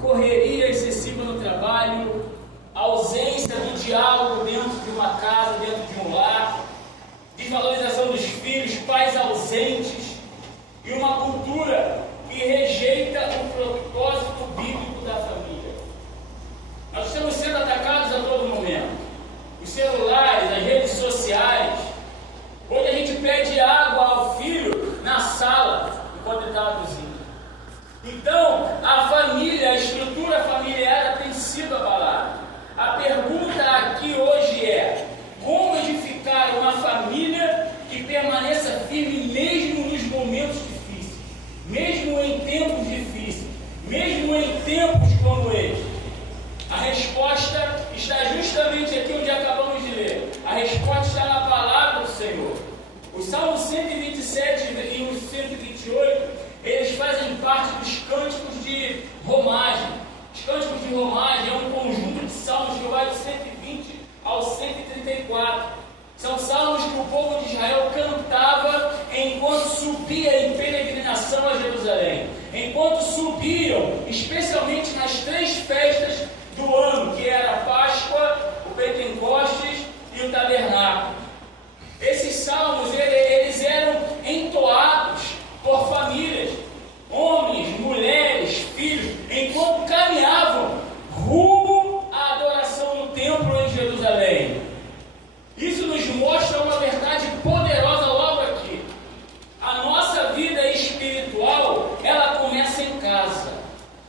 correria excessiva no trabalho, ausência do diálogo dentro de uma casa, dentro de um lar, desvalorização dos filhos, pais ausentes e uma cultura que rejeita o propósito bíblico da família. Nós estamos sendo atacados a todo momento. Os celulares, as redes sociais. Hoje a gente pede água ao filho na sala, enquanto ele está na cozinha. Então, a família, a estrutura familiar tem sido abalada. A pergunta aqui hoje é: como edificar uma família que permaneça firme mesmo nos momentos difíceis, mesmo em tempos difíceis, mesmo em tempos como este? A resposta está justamente aqui onde acabamos de ler. A resposta está na palavra do Senhor. O Salmo 127 e o 128, eles fazem parte dos cânticos de romagem. Os cânticos de romagem é um conjunto de salmos que vai do 120 ao 134. São salmos que o povo de Israel cantava enquanto subia em peregrinação a Jerusalém. Enquanto subiam, especialmente nas 3 festas do ano, que era a Páscoa, o Pentecostes e o Tabernáculo. Esses salmos, eles eram entoados por famílias, homens, mulheres, filhos, enquanto caminhavam rumo à adoração no templo em Jerusalém. Isso nos mostra uma verdade poderosa logo aqui. A nossa vida espiritual, ela começa em casa.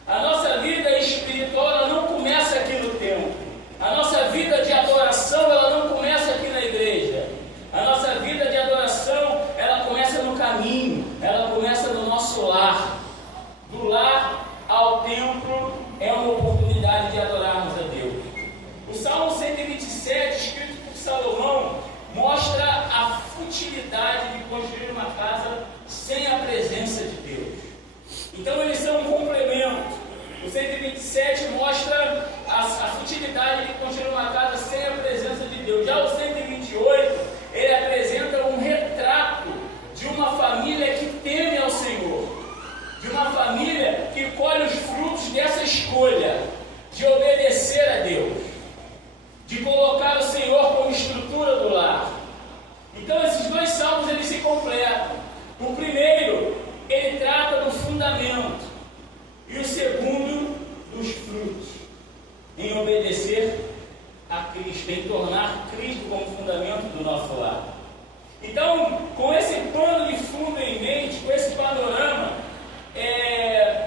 A nossa vida espiritual, ela não começa aqui no templo. A nossa vida de adoração, ela não começa aqui na igreja. A nossa vida de adoração, ela começa no caminho, ela começa no nosso lar. Do lar ao templo é uma oportunidade de adorarmos a Deus. O Salmo 127, escrito por Salomão, mostra a futilidade de construir uma casa sem a presença de Deus. Então eles são um complemento. O 127 mostra a futilidade de construir uma casa sem a presença de Deus. Já o 128, ele apresenta um retrato de uma família que teme ao Senhor, de uma família que colhe os frutos dessa escolha de obedecer a Deus, de colocar o Senhor como estrutura do lar. Então esses 2 salmos, eles se completam. O primeiro, ele trata do fundamento, e o segundo, dos frutos, em obedecer a Cristo, em tornar Cristo como fundamento do nosso lar. Então, com esse pano de fundo em mente, com esse panorama,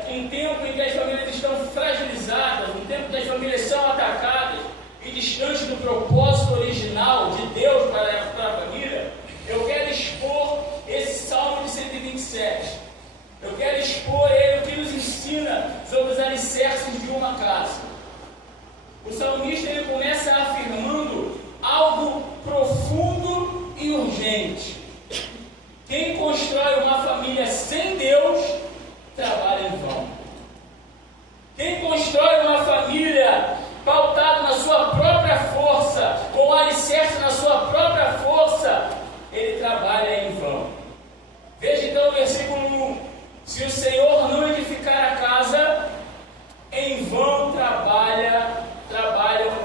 em tempo em que as famílias estão fragilizadas, um tempo que as famílias são atacadas e distantes do propósito original de Deus para a família, eu quero expor esse Salmo de 127. Eu quero expor ele, o que nos ensina sobre os alicerces de uma casa. O salmista, ele começa afirmando algo profundo e urgente. Quem constrói uma família sem Deus, trabalha em vão. Quem constrói uma família pautada na sua própria força, com alicerce na sua própria força, ele trabalha em vão. Veja então o versículo 1. Se o Senhor não edificar a casa, em vão trabalham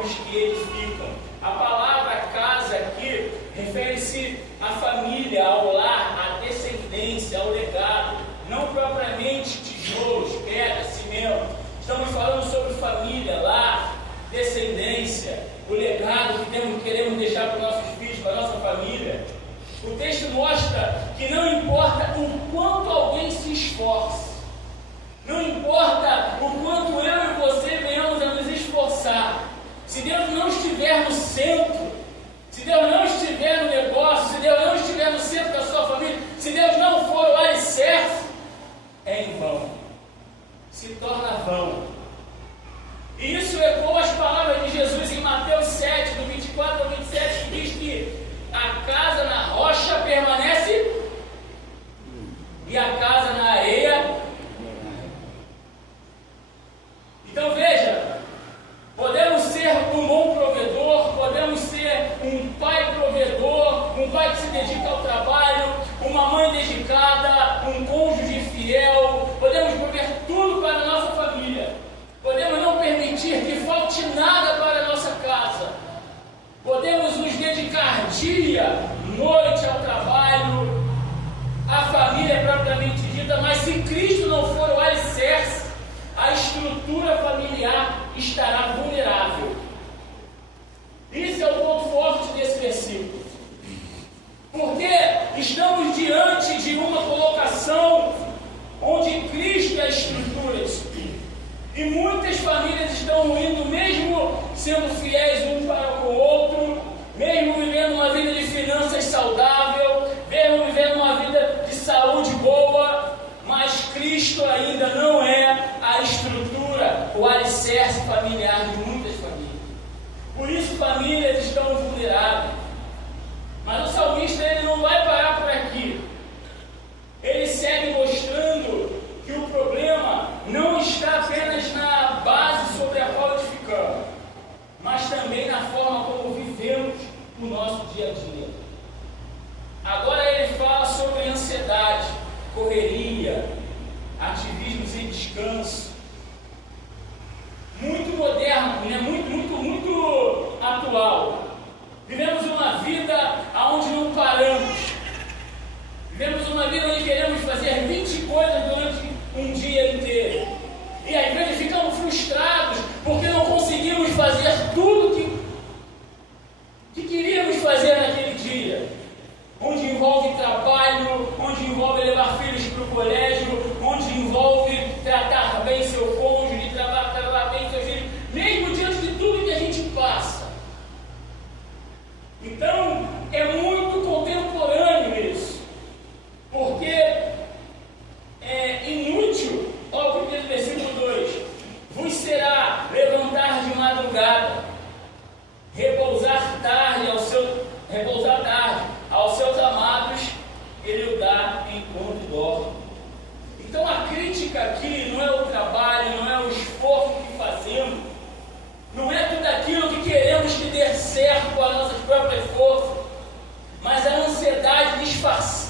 os que edificam. A palavra casa aqui refere-se à família, ao lar, à descendência, ao legado, não propriamente tijolos, pedra, cimento. Estamos falando sobre família, lar, descendência, o legado que queremos deixar para os nossos filhos, para a nossa família. O texto mostra que não importa o quanto alguém se esforce, não importa o quanto eu e você venhamos a nos esforçar, se Deus não estiver no centro, se Deus não estiver no negócio, se Deus não estiver no centro da sua família, se Deus não for o alicerce, é em vão, se torna vão. E isso ecoa as palavras de Jesus em Mateus 7, do 24 ao 27, que diz que a casa na rocha permanece e a casa na areia. Então veja, podemos ser um bom provedor, podemos ser um pai provedor, um pai que se dedica ao trabalho, uma mãe dedicada, um cônjuge fiel, podemos prover tudo para a nossa família. estão indo, mesmo sendo fiéis um para o outro, mesmo vivendo uma vida de finanças saudável, mesmo vivendo uma vida de saúde boa, mas Cristo ainda não é a estrutura, o alicerce familiar de muitas famílias. Por isso famílias estão vulneráveis. Mas o salmista ele não vai parar por aqui. Ele segue mostrando que o problema não está apenas na base sobre a qual edificamos, mas também na forma como vivemos o nosso dia a dia. Agora ele fala sobre ansiedade, correria, ativismo sem descanso. Muito moderno, né? muito atual. Vivemos uma vida onde não paramos. Vivemos uma vida onde queremos fazer 20 coisas durante um dia inteiro. E às vezes ficamos frustrados porque não conseguimos fazer tudo que queríamos fazer naquele dia. Onde envolve trabalho, onde envolve levar filhos para o colégio, onde envolve tratar bem seu cônjuge, tratar bem seus filhos, mesmo diante de tudo que a gente passa. Então, é muito contemporâneo isso, porque é inútil, olha o primeiro versículo 2, vos será levantar de madrugada, repousar tarde aos seus amados, ele o dá enquanto dorme. Então a crítica aqui não é o trabalho, não é o esforço que fazemos, não é tudo aquilo que queremos que dê certo com as nossas próprias forças, mas a ansiedade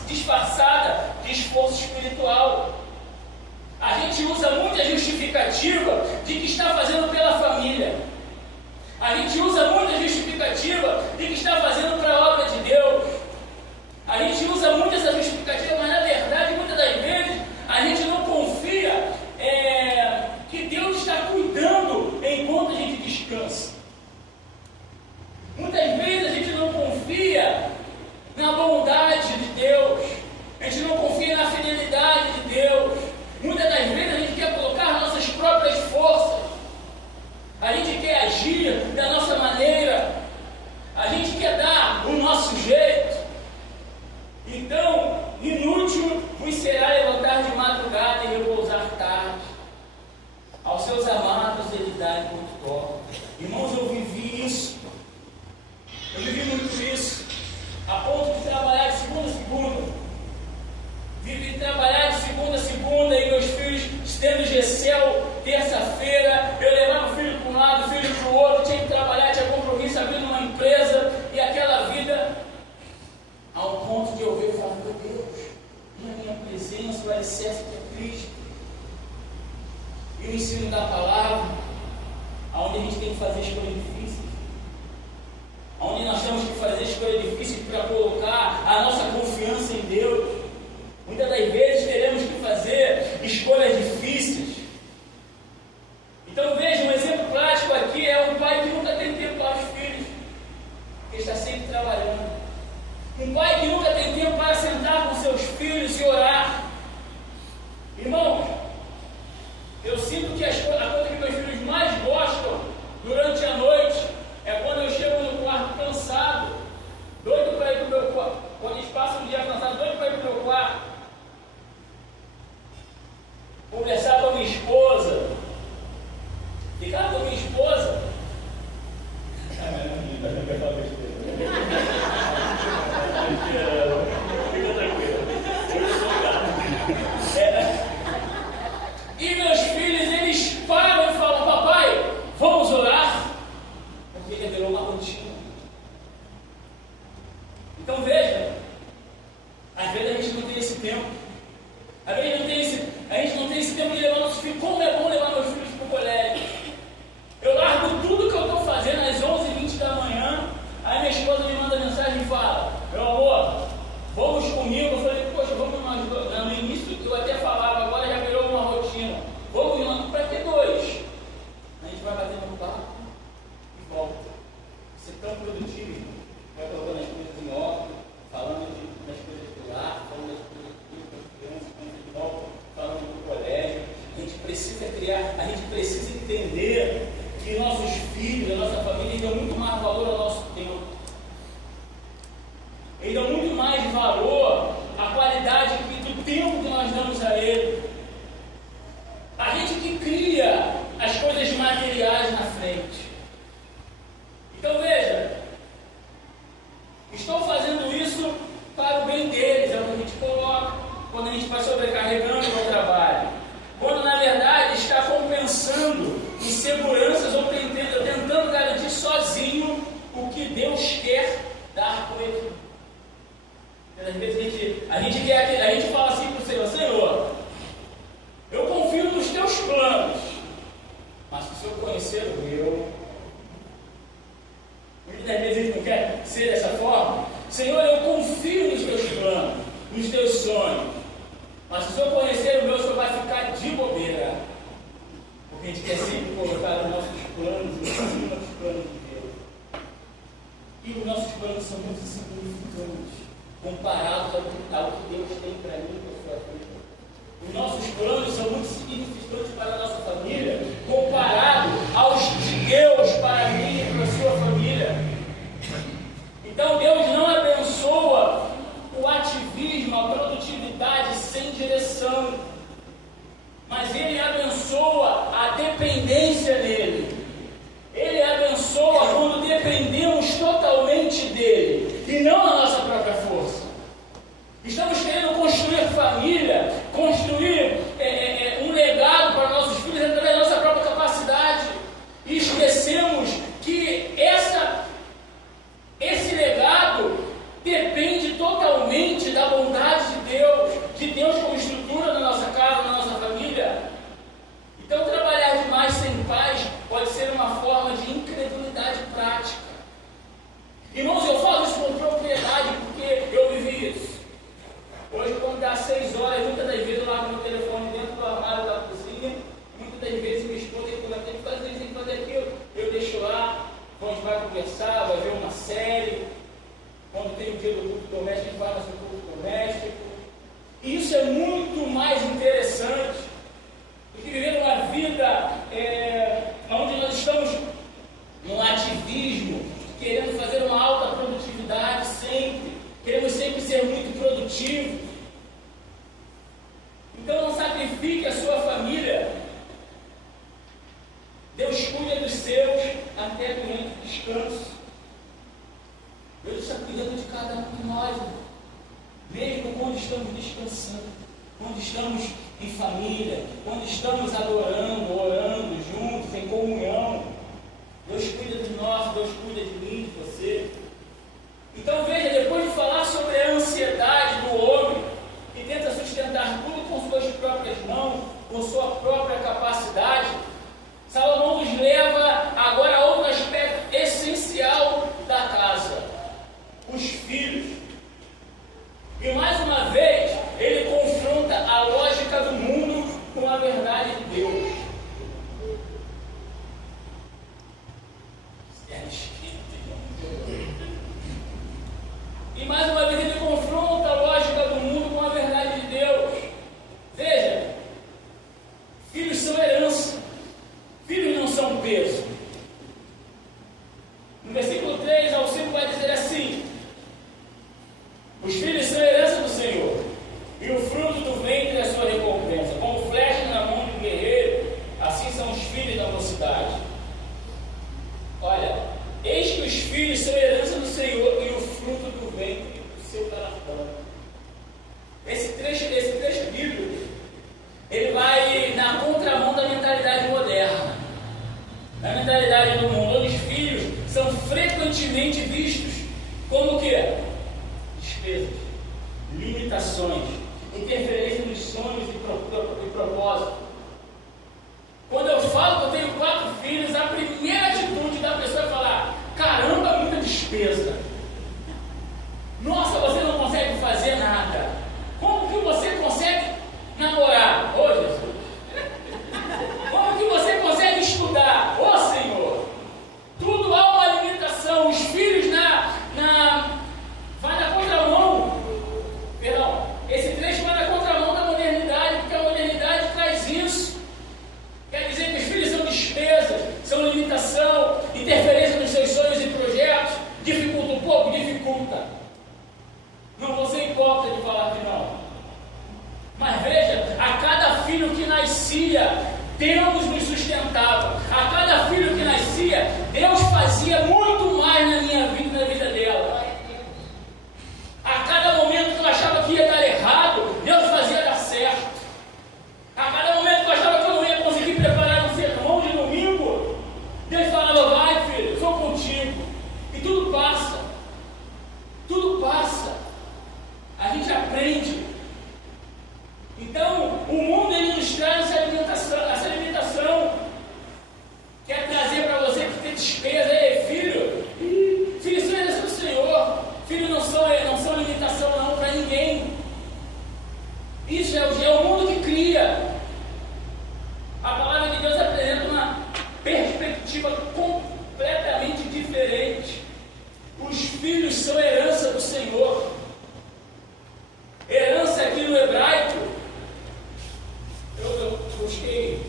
disfarçada de esforço espiritual. A gente usa muita justificativa de que está fazendo pela família. A gente usa muita justificativa de que está fazendo para a obra de Deus. A gente usa muito essa justificativa, mas na verdade, muitas das vezes, a gente não confia que Deus está cuidando enquanto a gente descansa. Muitas vezes a gente não confia na bondade de Deus, a gente não confia na fidelidade de Deus. Muitas das vezes a gente quer colocar nossas próprias forças, a gente quer agir da nossa maneira, a gente quer dar o nosso jeito. Então, inútil vos será levantar de madrugada e repousar tarde. Aos seus amados ele dá enquanto dorme. Irmãos, eu vivi isso. Eu vivi muito isso. A ponto de trabalhar de segunda a segunda. Vivi trabalhar de segunda a segunda e meus filhos tendo GCEL terça-feira. Eu levava o filho para um lado, o filho para o outro. Tinha que trabalhar, tinha compromisso, abrindo uma empresa. E aquela vida, ao ponto de eu ver e falar, meu Deus, na minha presença, o alicerce que é Cristo. E o ensino da palavra, onde a gente tem que fazer escolhas difíceis. Onde nós temos que fazer escolhas difíceis para colocar a nossa confiança em Deus. Muitas das vezes teremos que fazer escolhas difíceis. Então veja, um exemplo prático aqui é um pai que nunca tem tempo para os filhos, que está sempre trabalhando. Um pai que nunca tem tempo para sentar com seus filhos e orar. Irmãos, eu sinto que a coisa que meus filhos mais gostam durante a noite é quando eu chego no quarto cansado, doido para ir para o meu quarto. Quando eles passam um dia cansado, doido para ir para o meu quarto, conversar com a minha esposa, ficar com a minha esposa. Fica tranquilo. E meus filhos, eles param e falam, papai, vamos orar? Porque ele virou uma rotina. Então veja, às vezes a gente não tem esse tempo. Às vezes a gente não tem esse tempo de levar nossos filhos. Como é bom levar meus filhos para o colégio? Eu largo tudo que eu estou fazendo às 11h20 da manhã. Aí minha esposa me manda mensagem e fala, meu amor, vamos comigo. Eu falei, poxa, vamos nós dois. No início eu até falava, agora já virou uma rotina. Vamos nós, para ter dois. A gente vai bater no papo e volta. Ser tão produtivo, vai colocando as coisas em ordem, falando das coisas do lar, falando das coisas das crianças, quando a gente volta, falando do colégio. A gente precisa criar, a gente precisa entender que nossos filhos, a nossa família, dão muito mais valor ao nosso tempo. Eles dão muito mais valor à qualidade do tempo que nós damos a ele. A gente que cria as coisas materiais na frente. Então veja, estou fazendo isso para o bem deles, é o que a gente coloca quando a gente vai sobrecarregando o trabalho. Quando na verdade está compensando inseguranças ou tentando garantir sozinho o que Deus quer dar com ele. Às vezes a gente fala assim para o Senhor: Senhor, eu confio nos teus planos, mas se o Senhor conhecer o meu, muitas vezes a gente não quer ser dessa forma. Senhor, eu confio nos teus planos, nos teus sonhos, mas se o Senhor conhecer o meu, o Senhor vai ficar de bobeira, porque a gente quer sempre colocar os nossos planos em cima dos planos de Deus, e os nossos planos são muito insignificantes comparados ao que Deus tem para mim e para a sua vida. Os nossos planos são muito significantes para a nossa família, comparado aos de Deus para mim e para a sua família. Então Deus não abençoa o ativismo, a produtividade sem direção, mas Ele abençoa a dependência nele. Ele abençoa quando dependemos totalmente dele e não da nossa própria força. Estamos querendo construir família, construir um legado para nossos filhos através da nossa própria capacidade, e esquecemos que esse legado depende totalmente da bondade de Deus como estrutura na nossa casa, na nossa família. Então trabalhar demais sem paz pode ser uma forma de incredulidade prática. Irmãos, eu falo isso com propriedade porque eu vivi isso. Hoje, quando dá 6 horas, muitas das vezes eu largo meu telefone dentro do armário da cozinha. Muitas das vezes minha esposa tem que fazer isso, tem que fazer aquilo. Eu deixo lá, a gente vai conversar, vai ver uma série. Quando tem o dia do culto doméstico, a gente vai no culto doméstico. E isso é muito mais interessante do que viver uma vida onde nós estamos num ativismo, querendo fazer uma alta produtividade sempre. Queremos sempre ser muito produtivos. Então não sacrifique a sua família. Deus cuida dos seus até durante o descanso. Deus está cuidando de cada um de nós, mesmo quando estamos descansando, quando estamos em família, quando estamos adorando, orando juntos, em comunhão. Deus cuida de nós, Deus cuida de mim, de você. Então veja, depois de falar sobre a ansiedade do homem, que tenta sustentar tudo com suas próprias mãos, com sua própria capacidade, Salomão nos leva agora a outro aspecto essencial da casa: os filhos. E mais uma vez, ele confronta a lógica do mundo com a verdade de Deus. E mais uma vez ele confronta a lógica do mundo com a verdade de Deus. Veja, filhos são herança, filhos não são peso. No versículo 3 ao 5 vai dizer assim: os filhos são herança do Senhor, e o fruto do ventre é a sua recompensa. Como flecha na mão de um guerreiro, assim são os filhos da mocidade. Olha, eis que os filhos são herança do Senhor, e o fruto do ventre do seu galardão. Esse trecho bíblico, ele vai na contramão da mentalidade moderna, da mentalidade do mundo, onde os filhos são frequentemente vistos como o quê? Despesas, limitações, interferência nos sonhos e propósito. Quando eu falo que eu tenho 4 filhos, a primeira atitude da pessoa é falar: caramba, muita despesa. Nossa, você não consegue fazer nada. Como que você consegue namorar? Ô Jesus! Como que você consegue estudar? Ô Senhor! Tudo há uma limitação. Os filhos vai na contramão. Perdão, esse acrescentava. A cada filho que nascia, Deus fazia muito mais na minha vida e na vida dela. A cada momento que eu achava que ia dar errado, Deus fazia dar certo. A cada momento que eu achava que eu não ia conseguir preparar um sermão de domingo, Deus falava: vai, filho, eu sou contigo. E tudo passa. Tudo passa. A gente aprende. Então, o mundo ele nos traz essa alimentação. Quer trazer para você que tem despesa. Ei, filho, isso é herança do Senhor. Filhos não são limitação não para ninguém. Isso é o mundo que cria. A palavra de Deus apresenta uma perspectiva completamente diferente. Os filhos são herança do Senhor. Herança aqui no hebraico, eu busquei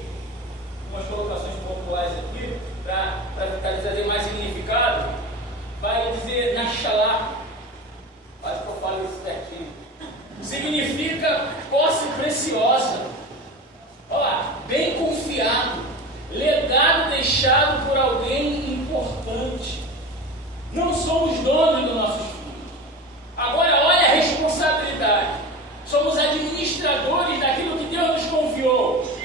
umas colocações populares aqui para trazer mais significado. Vai dizer Nashalá, acho que eu falo isso certinho. Significa posse preciosa. Olha lá, bem confiado, legado deixado por alguém importante. Não somos donos dos nossos filhos. Agora olha a responsabilidade. Somos administradores daquilo que Deus nos confiou.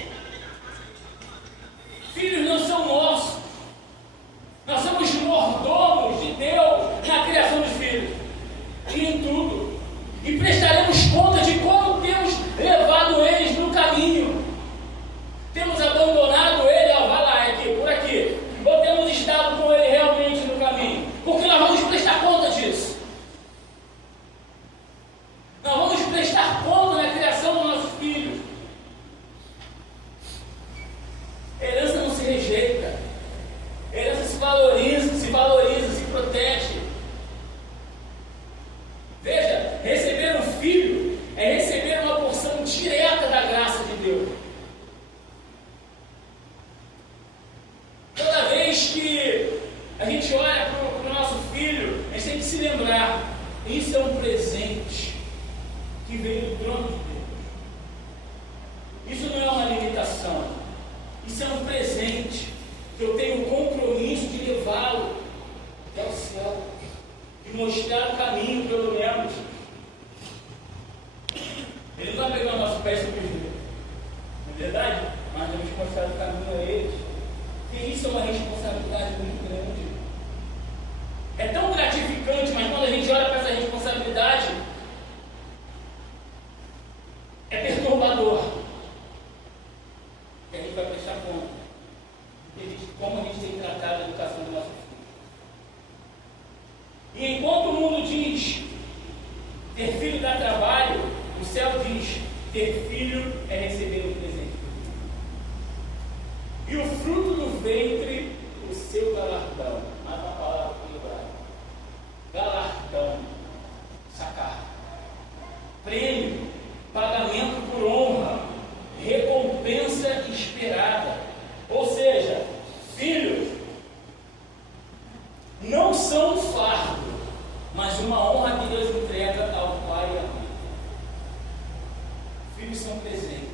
Filhos não são nossos. Nós somos mordomos de Deus na criação dos filhos. E em tudo. E prestaremos conta de como temos levado eles no caminho. Temos abandonado ele, ó, vai lá, aqui, por aqui. Ou temos estado com ele realmente no caminho. Porque nós vamos prestar conta disso. Nós vamos prestar conta na criação dos nossos filhos. Herança não se rejeita. Herança se valoriza, se protege. Veja, receber um filho é receber uma porção direta da graça de Deus. Toda vez que a gente olha para o nosso filho, a gente tem que se lembrar: isso é um presente que veio do trono de Deus. Isso não é uma limitação. Isso é um presente que eu tenho o compromisso de levá-lo até o céu, de mostrar o caminho, pelo menos. Ele não vai pegar o nosso pé simplesmente, não é verdade? Mas temos que mostrar o caminho a eles. E isso é uma responsabilidade muito grande. É tão gratificante, mas quando a gente olha para essa responsabilidade, é perturbador. Que a gente vai prestar conta de como a gente tem tratado a educação do nosso filho. E enquanto o mundo diz ter filho dá trabalho, o céu diz ter filho é receber um presente. E o fruto do ventre, o seu galardão. Mais uma palavra aqui, galardão, sacar, prêmio, pagamento por honra, recompensa esperada. Ou seja, filhos não são um fardo, mas uma honra que Deus entrega ao pai e à mãe. Filhos são presentes.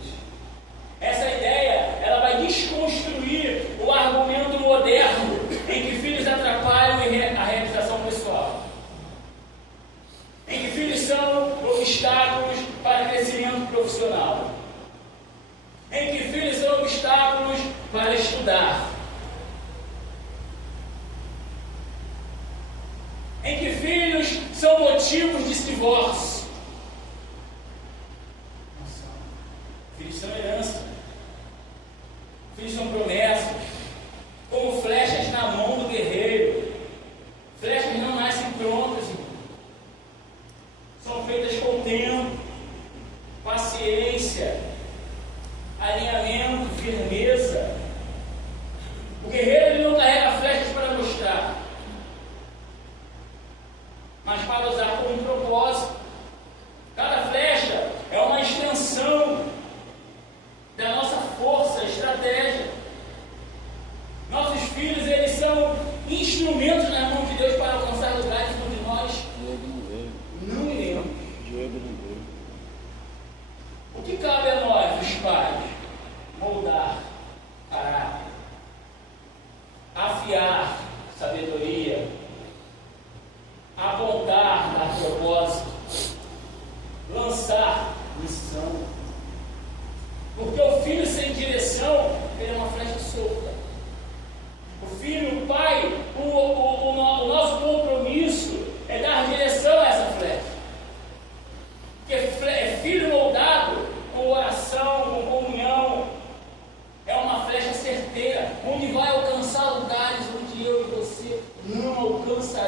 Essa ideia, ela vai desconstruir o argumento moderno em que filhos atrapalham a realização pessoal, em que filhos são obstáculos para crescimento profissional, em que filhos são obstáculos para estudar, em que filhos são motivos de divórcio. Filhos são herança. Filhos são promessas, como flechas na mão do guerreiro. Flechas não nascem prontas, irmão. São feitas com tempo, paciência, alinhamento, firmeza. O guerreiro ele não carrega flechas para mostrar, mas para usar como um propósito. Cada flecha é uma extensão da nossa força, estratégia. Nossos filhos, eles são instrumentos na mão de Deus para alcançar lugares onde nós não iremos. O que cabe a nós, os pais? Moldar caráter,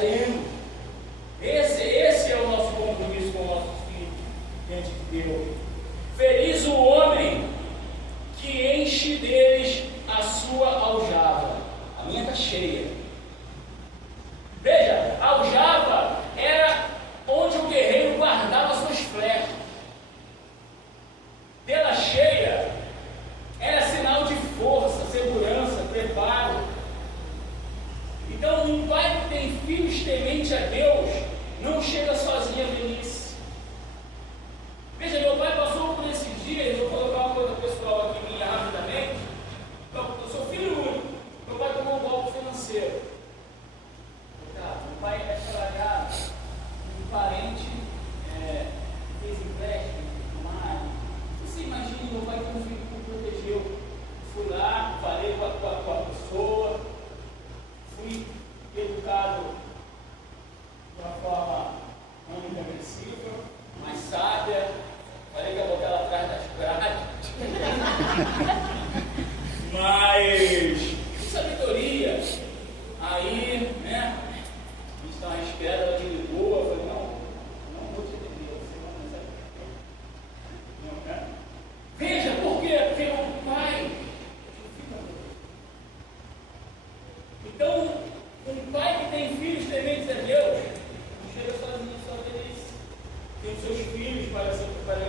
estaremos. Esse é o nosso compromisso com o nosso filho diante de Deus. Feliz o homem que enche deles a sua aljava. A minha está cheia. Veja, a aljava era onde o guerreiro guardava suas flechas. Tê-la cheia era sinal de força, segurança, preparo. Então, um pai que tem filhos temente a Deus não chega sozinho à velhice. Veja, meu pai passou por esses dias. Eu vou colocar uma coisa pessoal aqui minha rapidamente. Eu sou filho único. Meu pai tomou um golpe financeiro. Meu pai é trabalhado, um parente fez empréstimo, mas você imagina meu pai como um filho que me protegeu. Fui lá, falei com a pessoa, fui educado de uma forma não muito agressiva, mas sábia. Falei que ia botar ela atrás das grades. Mas sabedoria. Aí, né? A gente estava esperando, ela te ligou. Eu falei, não vou te atender, você não sabe. Não, né? Veja, por quê? Porque o pai. Então, um pai que tem filhos tementes a Deus, não chega sozinho só velhice. Tem os seus filhos para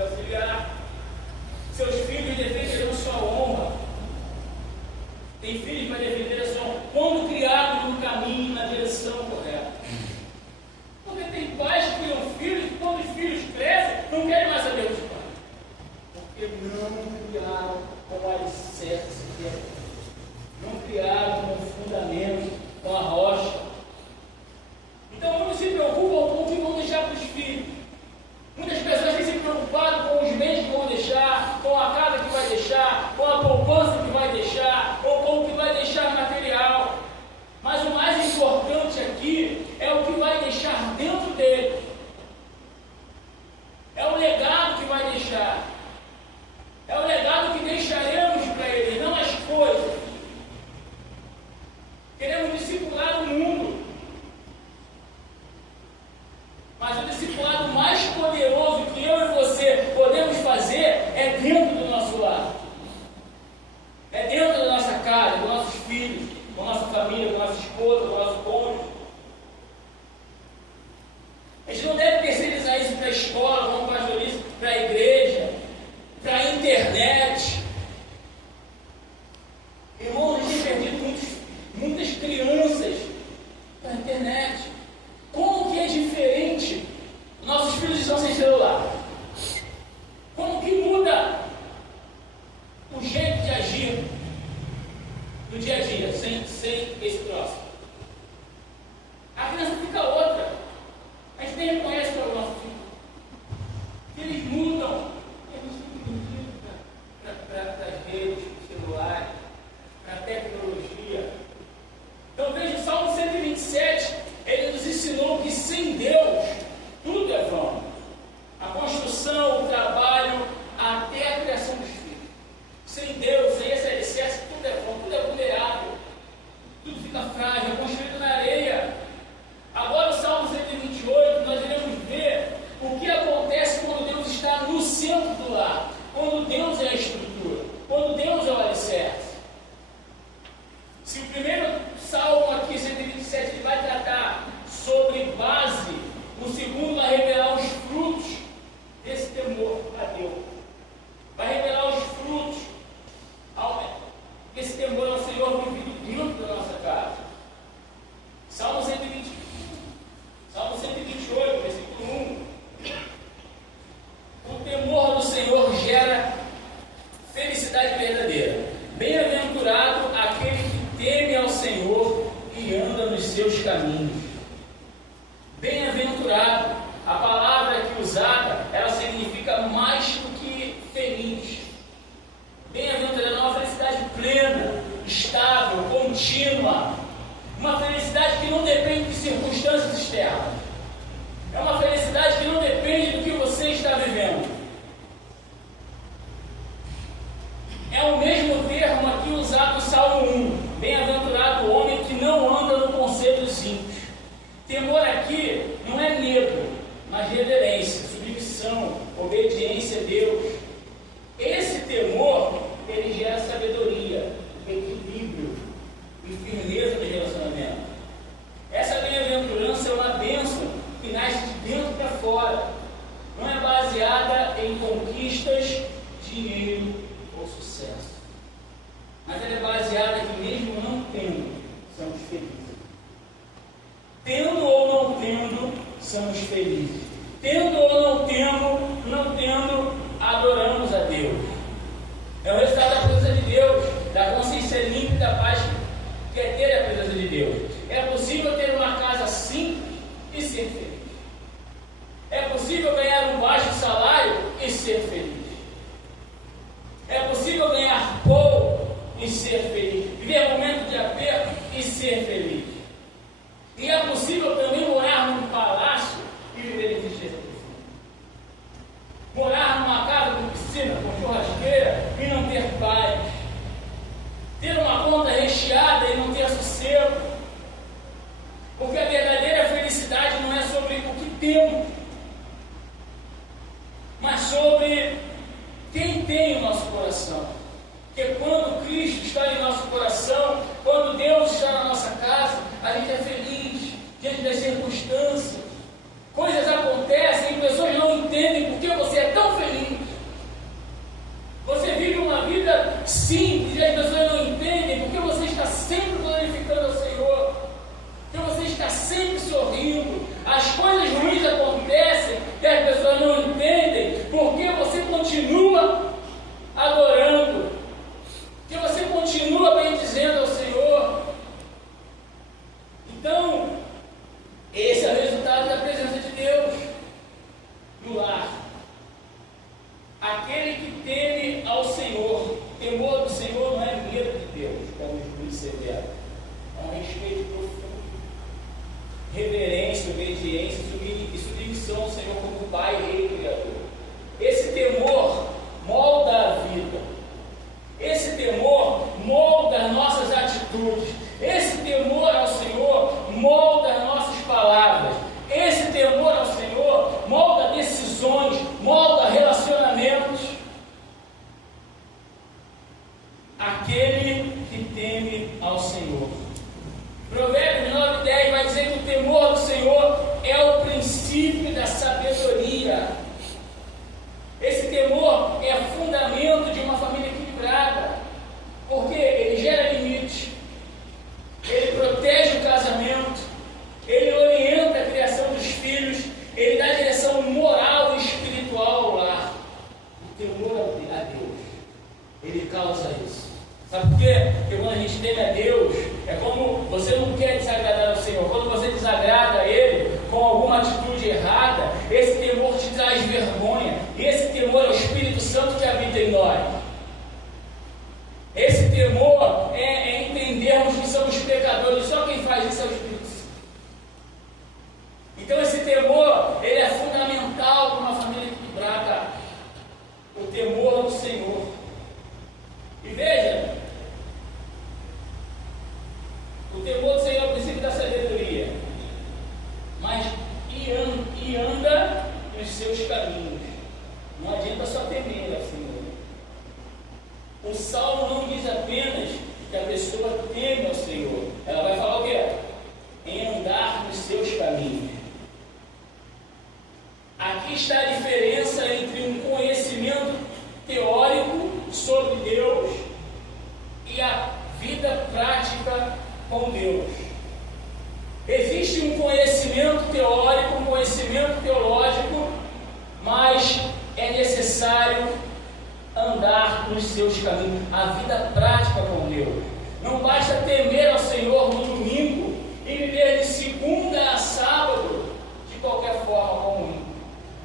auxiliar. Seus filhos defenderão sua honra. Tem filhos para defender a sua honra. Quando criados no caminho, na direção correta. Porque tem pais que criam filhos e quando os filhos crescem, não querem mais saber dos pais. Porque não criaram com alicerce que é Deus. Não criaram com fundamento, com a rocha. Então não se preocupam com o que vão deixar para os filhos. Muitas pessoas têm se preocupado com os bens que vão deixar, com a casa que vai deixar, com a poupança que vai deixar, ou com o que vai deixar material. Mas o mais importante aqui é o que vai deixar dentro dele. É o legado que vai deixar. É o legado que deixaremos para ele, não as coisas. Queremos discipular o mundo. Mas o discipulado mais poderoso que eu e você podemos fazer é dentro do nosso lar. É dentro da nossa casa, dos nossos filhos, com a nossa família, com a nossa esposa, com o nosso cônjuge. A gente não deve terceirizar isso para a escola, como o pastor disse, para a igreja, para a internet. Irmãos, a gente tem perdido muitas crianças para a internet. Como que é diferente? Nossos filhos estão sem celular. Como que muda o jeito de agir no dia a dia, sem esse troço? A criança fica outra. A gente nem reconhece para o nosso filho. Eles mudam. E a gente tem que pedir para as redes, para o celular, para a tecnologia. Então veja, o Salmo 127, ele nos ensinou que sem Deus, tudo é vão. A construção, o trabalho, até a criação dos filhos. Sem Deus, sem esse alicerce, tudo é vão, tudo é vulnerável. Tudo fica frágil, é construído na areia. Agora o Salmo 128, nós iremos ver o que acontece quando Deus está no centro do lar. Quando Deus é a estrutura. Quando Deus é o alicerce. Se o primeiro Salmo aqui, 127, ele vai tratar sobre base, o segundo vai revelar os frutos desse temor a Deus. Vai revelar os frutos desse temor ao Senhor vivido dentro da nossa casa. Salmo 128, versículo 1. O temor do Senhor gera felicidade verdadeira. Bem-aventurado aquele que teme ao Senhor e anda nos seus caminhos. Bem-aventurado, a palavra aqui usada, ela significa mais do que feliz. Bem-aventurado é uma felicidade plena, estável, contínua. Uma felicidade que não depende de circunstâncias externas. É uma felicidade que não depende do que você está vivendo. É o mesmo termo aqui usado no Salmo 1. Bem-aventurado o homem que não anda no conselho dos ímpios. Temor tendo, somos felizes. Tendo ou não tendo, somos felizes. Tendo ou não tendo, adoramos a Deus. É o resultado da presença de Deus, da consciência limpa e da paz que é ter a presença de Deus. É possível ter uma casa simples e ser feliz. É possível ganhar um baixo salário e ser feliz. É possível ganhar pouco e ser feliz. Viver momentos de aperto e ser feliz. E é possível também morar num palácio e viver em tristeza profunda. Morar numa casa com piscina, com churrasqueira e não ter paz. Ter uma conta recheada e não ter sossego. Porque a verdadeira felicidade não é sobre o que temos, mas sobre quem tem o nosso coração. Porque quando Cristo está em nosso coração, quando Deus está na nossa casa, a gente é feliz diante das circunstâncias. Coisas acontecem e pessoas não entendem por que você é tão feliz. Você vive uma vida simples e as pessoas não entendem porque você está sempre glorificando ao Senhor. Porque você está sempre sorrindo. As coisas ruins acontecem e as pessoas não entendem porque você continua adorando. Porque você continua bendizendo ao Senhor. Então, esse é o resultado da presença de Deus no lar. Aquele que teme ao Senhor. Temor do Senhor não é medo de Deus, como o juiz severo. É um respeito profundo. Reverência, obediência e submissão ao Senhor como Pai, Rei e Criador. Esse temor molda a vida. Esse temor molda as nossas atitudes. Esse temor ao Senhor molda as nossas palavras. Esse temor ao Senhor molda decisões, molda relacionamentos. Aquele que teme ao Senhor. Provérbios 9:10 vai dizer que o temor do Senhor é o princípio da sabedoria. Esse temor é fundamento de uma família equilibrada, porque ele gera limites, ele protege o casamento, ele orienta a criação dos filhos, ele dá direção moral e espiritual ao lar. O temor a Deus, ele causa isso. Sabe por quê? Porque quando a gente teme a Deus, é como você não quer desagradar ao Senhor. Quando você desagrada a Ele com alguma atitude errada, esse temor te traz vergonha. E esse temor é o Espírito Santo que habita em nós. Esse temor é entendermos que somos pecadores. Só quem faz isso é o Espírito Santo. Então esse temor, ele é fundamental para uma família equilibrada. O temor do Senhor. E veja, o temor do Senhor é o princípio da sabedoria, mas e anda nos seus caminhos. Não adianta só temer ao Senhor. O Salmo não diz apenas que a pessoa teme ao Senhor. Ela vai falar o quê? Em andar nos seus caminhos. Aqui está a diferença entre um conhecimento teórico sobre Deus e a vida prática com Deus. Existe um conhecimento teórico, um conhecimento teológico, mas é necessário andar nos seus caminhos, a vida prática com Deus. Não basta temer ao Senhor no domingo e viver de segunda a sábado de qualquer forma comum.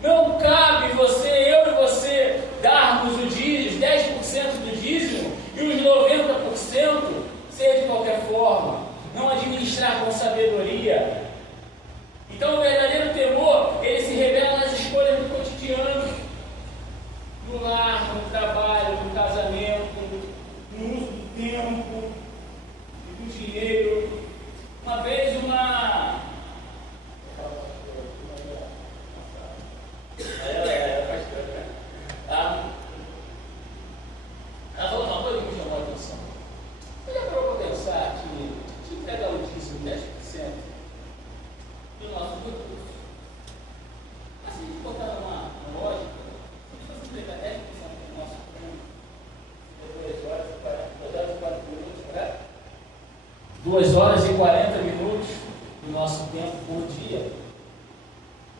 Não cabe eu e você darmos o dízimo, 10% do dízimo e os 90% ser de qualquer forma. Não administrar com sabedoria. Então o verdadeiro temor, ele se revela nas escolhas do cotidiano, no lar, no trabalho, no casamento, no uso do tempo, do dinheiro. Uma vez ela falou uma coisa que me chamou a atenção. Você já parou para pensar que se entregar o dízimo 10% do nosso recurso, mas se a gente botar numa lógica, se a gente fosse entregar 10% do nosso tempo, 2 horas, 2 horas e 4 minutos, né? 2 horas e 40 minutos do nosso tempo por dia.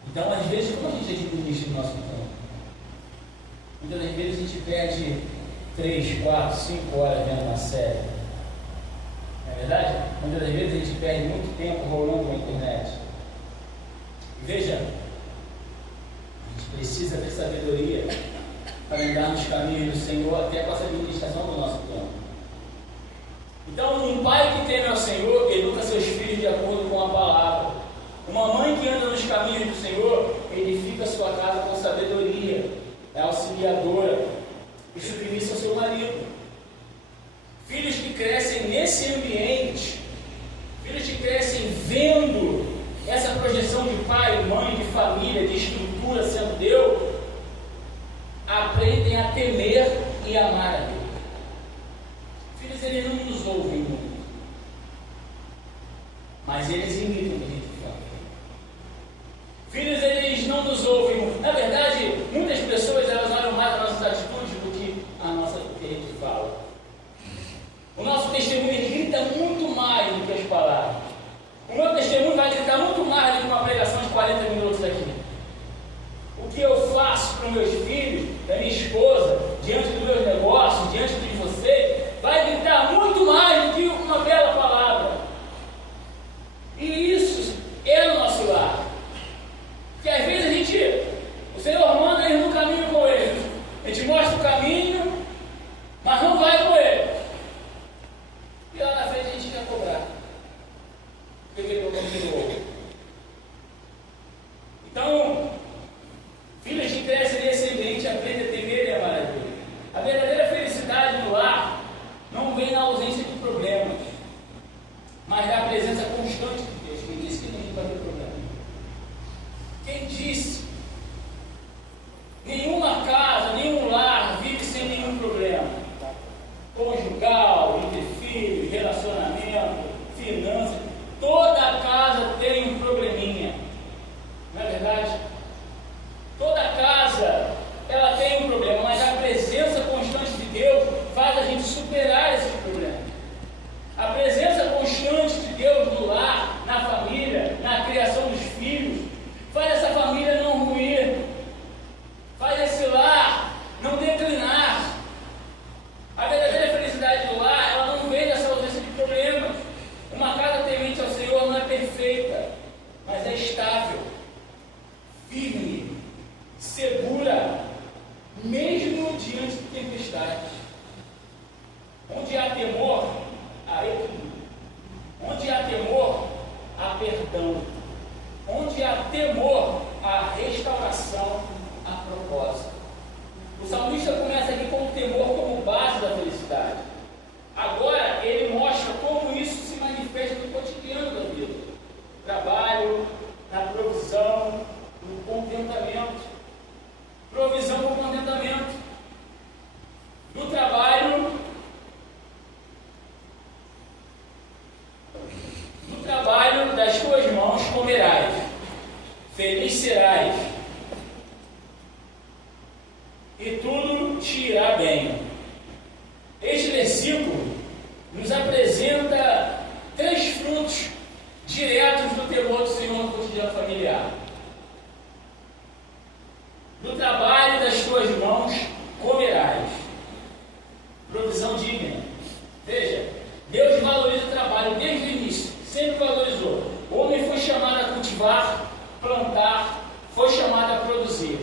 Então, às vezes, como a gente administra o nosso tempo? Muitas das vezes a gente perde 3, 4, 5 horas vendo uma série. Não é verdade? Muitas das vezes a gente perde muito tempo rolando na internet. E veja, a gente precisa ter sabedoria para andar nos caminhos do Senhor até com essa administração do nosso tempo. Então, um pai que teme ao Senhor educa seus filhos de acordo com a palavra. Uma mãe que anda nos caminhos do Senhor edifica sua casa com sabedoria, é auxiliadora e submissa ao seu marido. Filhos que crescem nesse ambiente, filhos que crescem vendo essa projeção de pai, mãe, de família, de estrutura sendo Deus, aprendem a temer e amar a Deus. Filhos, eles não nos ouvem muito, mas eles imitam o que a gente fala. Filhos, eles não nos ouvem muito. Na verdade, muitas pessoas elas olham mais as nossas atitudes do que o que a gente fala. O nosso testemunho grita muito mais do que as palavras. O meu testemunho vai gritar muito mais do que uma pregação de 40 minutos aqui. O que eu faço para os meus filhos, da minha esposa, diante dos meus negócios, diante de você, vai gritar muito mais do que uma bela palavra. E isso é no nosso lar. Que às vezes o Senhor manda eles no caminho com eles. A gente mostra o caminho, mas não vai com ele. E lá na frente a gente quer cobrar. Porque ele não continuou. Então, filhos que crescem nesse ambiente aprendem a temer e amar a Deus. A verdadeira felicidade no lar não vem na ausência de problemas, mas da presença constante de Deus. Quem disse que não vai ter problema? Quem disse? Nenhuma casa, nenhum lar vive sem nenhum problema. Conjugal, entre filhos, relacionamento, finanças. Toda casa tem um probleminha. Não é verdade? Toda casa, ela tem um problema, mas a presença constante de Deus faz a gente superar esses problemas. A presença constante de Deus no lar, na família, na criação dos filhos, faz essa família não ruir, faz esse lar não declinar. A verdadeira felicidade do lar, ela não vem dessa ausência de problemas. Uma casa temente ao Senhor não é perfeita, mas é estável, firme, segura, mesmo diante de tempestades. Onde há temor, há equilíbrio. Onde há temor, há perdão. Onde há temor, há restauração, há propósito. O salmista começa aqui com o temor como base da felicidade. Agora ele mostra como isso se manifesta no cotidiano da vida. No trabalho, na provisão, no contentamento. Provisão com contentamento. No trabalho, das tuas mãos comerás, feliz serás, e tudo te irá bem. Este versículo nos apresenta 3 frutos diretos do temor do Senhor no cotidiano familiar. Do trabalho das tuas mãos comerás. Provisão digna. Veja, Deus valoriza o trabalho desde o início, sempre valorizou. O homem foi chamado a cultivar, plantar, foi chamado a produzir.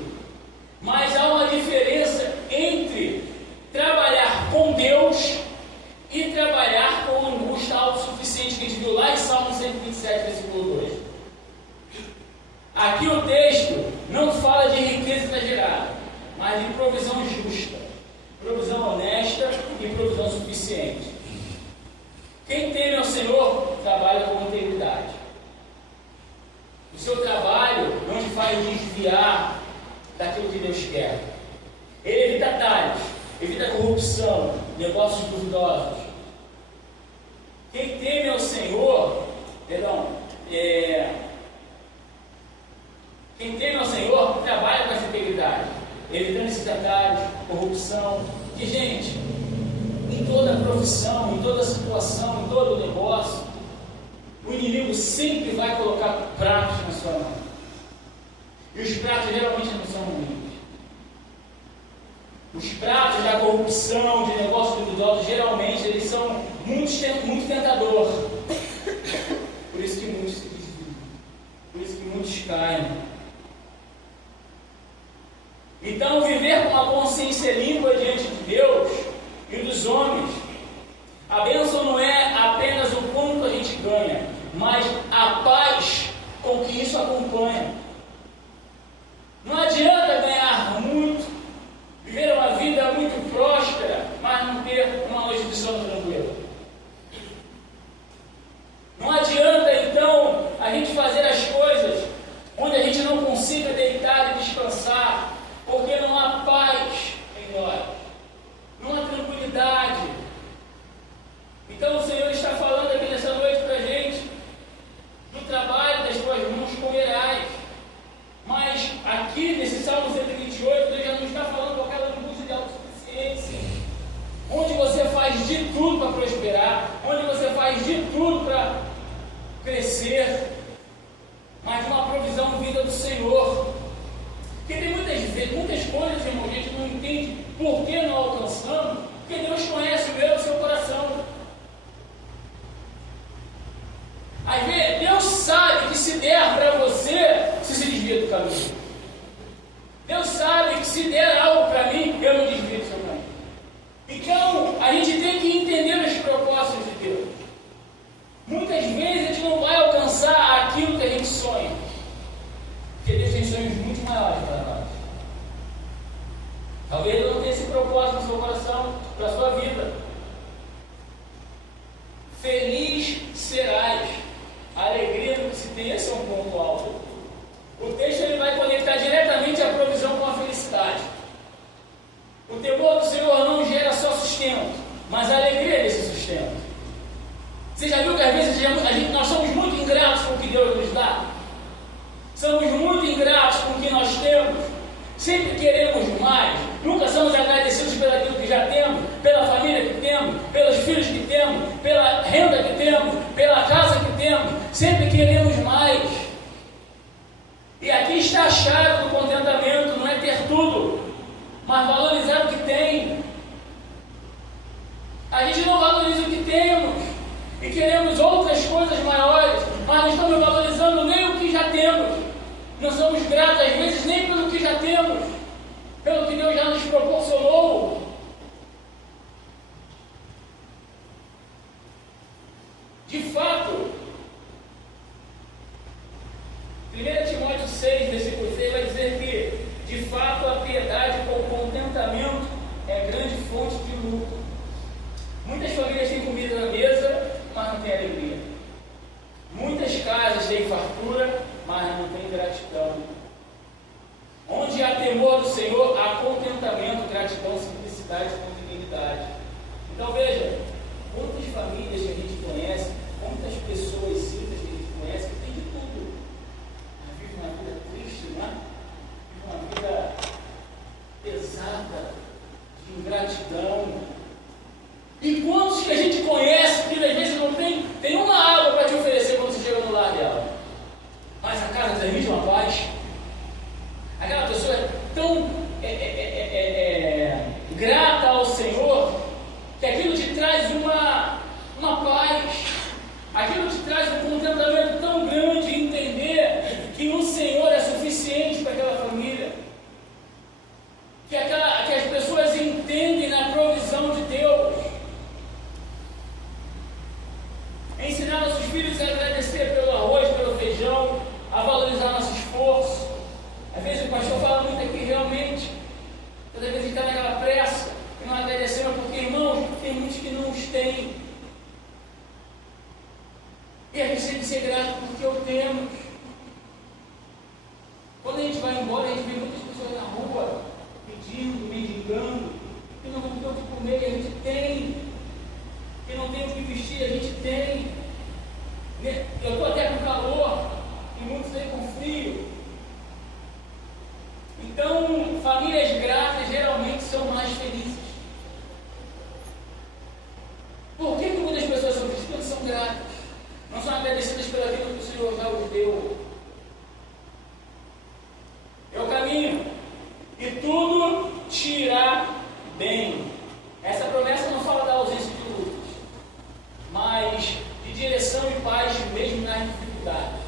Mas há uma diferença entre trabalhar com Deus e trabalhar com angústia autossuficiente, que a gente viu lá em Salmo 127, versículo 2. Aqui o texto não fala de riqueza exagerada, mas de provisão justa, provisão honesta e provisão suficiente. Quem teme ao Senhor trabalha com integridade. O seu trabalho não te faz desviar daquilo que Deus quer. Ele evita atalhos, evita corrupção, negócios duvidosos. Quem teme ao Senhor, quem teme ao Senhor trabalha com essa integridade, evitando esses atalhos, corrupção. E gente, em toda profissão, em toda situação, em todo negócio, inimigo sempre vai colocar pratos na sua mão. E os pratos geralmente não são ruins. Os pratos da corrupção, de negócios duvidosos, geralmente eles são muito tentadores. Por isso que muitos se desviam. Por isso que muitos caem. Então, viver com uma consciência limpa diante de Deus e dos homens, a bênção não é apenas o quanto a gente ganha, mas a paz com que isso acompanha. Não adianta ganhar muito, viver uma vida muito próspera, mas não ter uma noite de sono tranquila. Não adianta, então, a gente fazer as coisas onde a gente não consiga deitar e descansar, porque não há paz em nós, não há tranquilidade. Então o Senhor está falando aqui nessa noite para a gente, do trabalho das tuas mãos comerás. Mas aqui nesse Salmo 128, Deus já não está falando com aquela angústia de autossuficiência, onde você faz de tudo para prosperar, onde você faz de tudo para crescer, mas uma provisão vinda do Senhor. Porque tem muitas coisas, irmão, que a gente não entende por que não alcançamos, porque Deus conhece o meu e o seu coração. Às vezes, Deus sabe que se der para você, você se desvia do caminho. Deus sabe que se der algo para mim, eu não desvio do seu caminho. Então, a gente tem que entender os propósitos de Deus. Muitas vezes a gente não vai alcançar aquilo que a gente sonha, porque Deus tem sonhos muito maiores para nós. Talvez Ele não tenha esse propósito no seu coração, para a sua vida. Feliz serás. A alegria do que se tem, esse é um ponto alto. O texto ele vai conectar diretamente a provisão com a felicidade. O temor do Senhor não gera só sustento, mas a alegria desse sustento. Você já viu que às vezes nós somos muito ingratos com o que Deus nos dá? Somos muito ingratos com o que nós temos. Sempre queremos mais. Nunca somos agradecidos pelo aquilo que já temos, pela família que temos, pelos filhos que temos, pela renda que temos, pela casa que temos. Sempre queremos mais. E aqui está a chave do contentamento, não é ter tudo, mas valorizar o que tem. A gente não valoriza o que temos e queremos outras coisas maiores, mas não estamos valorizando nem o que já temos. Não somos gratos às vezes nem pelo que já temos, pelo que Deus já nos proporcionou. De fato, 1 Timóteo 6, versículo 6 vai dizer que, de fato, a piedade com contentamento é grande fonte de lucro. Muitas famílias têm comida na mesa, mas não têm alegria. Muitas casas têm fartura, mas não têm gratidão. Onde há temor do Senhor, há contentamento, gratidão, simplicidade e dignidade. Então veja, quantas famílias que a gente conhece, quantas pessoas simples que a gente conhece, que tem de tudo, mas vive uma vida triste, não é? Vive uma vida pesada, de ingratidão. E quantos que a gente conhece que às vezes não tem uma água para te oferecer quando você chega no lar dela, mas a casa transmite uma paz. Aquela pessoa é tão grata ao Senhor que aquilo te traz uma paz, aquilo te traz um contentamento tão grande em entender que o Senhor é suficiente para aquela família, que as pessoas entendem na provisão de Deus. Ensinar nossos filhos a agradecer pelo arroz, pelo feijão, a valorizar nosso esforço. Às vezes o pastor fala muito aqui, realmente, toda vez que está naquela pressa, e não agradecemos, porque, irmãos, tem muitos que não os têm. E a gente tem que ser grato porque o temos. Quando a gente vai embora, a gente vê muitas pessoas na rua, pedindo, mendigando, que não tem o que comer, a gente tem. Que não tem o que vestir, a gente tem. Eu estou até com calor, e muitos aí com frio. Então, famílias gratas geralmente são mais felizes. Por que muitas pessoas são felizes? Porque são gratas. Não são agradecidas Senhor já os deu. É o caminho. E tudo te irá bem. Essa promessa não fala da ausência de lutas, mas de direção e paz mesmo nas dificuldades.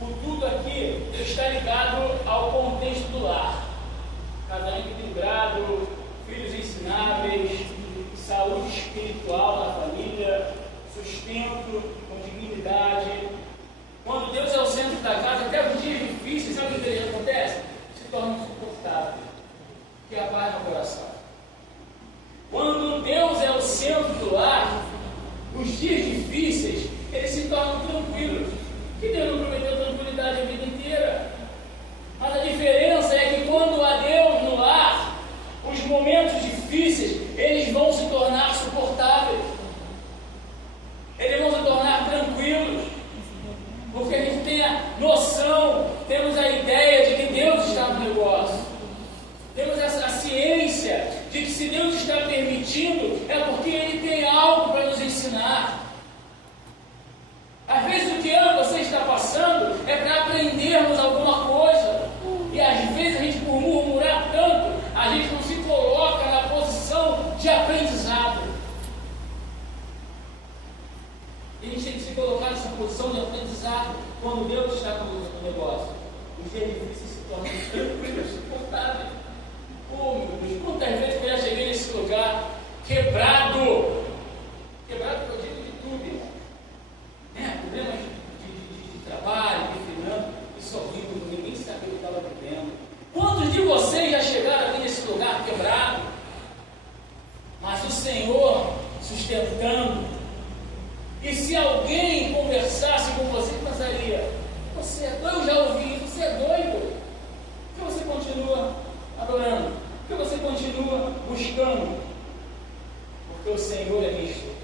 O tudo aqui está ligado ao contexto do lar. Casamento equilibrado, filhos ensináveis, saúde espiritual na família, sustento com dignidade. Quando Deus é o centro da casa, até os dias difíceis, sabe o que acontece? Se torna insuportável, que é a paz no coração. Quando Deus é o centro do lar, os dias difíceis, eles se tornam tranquilos. Que Deus não prometeu tranquilidade a vida inteira. Mas a diferença é que quando há Deus no lar, os momentos difíceis, eles vão se tornar suportáveis. Eles vão se tornar tranquilos. Porque a gente tem a noção, temos a ideia de que Deus está no negócio. Temos essa ciência de que se Deus está permitindo, é porque Ele tem algo para nos ensinar. Às vezes o que eu e você está passando é para aprendermos alguma coisa. E às vezes a gente, por murmurar tanto, a gente não se coloca na posição de aprendizado. E a gente tem que se colocar nessa posição de aprendizado quando Deus está no negócio. Os dias difíceis se tornam tranquilos, suportáveis. Oh, meu Deus, quantas vezes eu já cheguei nesse lugar quebrado? Quebrado por digo de tudo, irmão. Problemas de trabalho, de finanças, e sorrindo, ninguém sabia o que estava vivendo. Quantos de vocês já chegaram aqui nesse lugar quebrado? Mas o Senhor sustentando. E se alguém conversasse com você, pensaria: você é doido? Eu já ouvi, você é doido? Por que você continua adorando? Por que você continua buscando? Porque o Senhor é minha estrutura.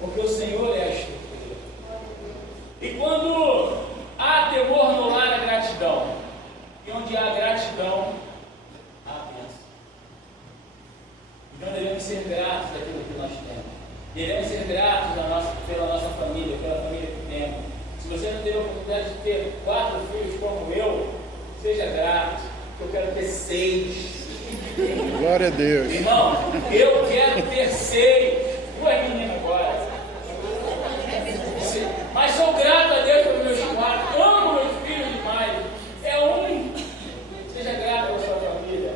Porque o Senhor é a estrutura. E quando há temor no lar, há gratidão. E onde há gratidão, há bênção. Então devemos ser gratos daquilo que nós temos. Devemos ser gratos pela nossa família, pela família que temos. Se você não teve a oportunidade de ter 4 filhos como eu, seja grato, que eu quero ter 6. Glória a Deus. Irmão, eu quero ter 6. Tu é menina agora. Mas sou grato a Deus pelos meus 4. Amo meus filhos demais. É um. Seja grato pela sua família.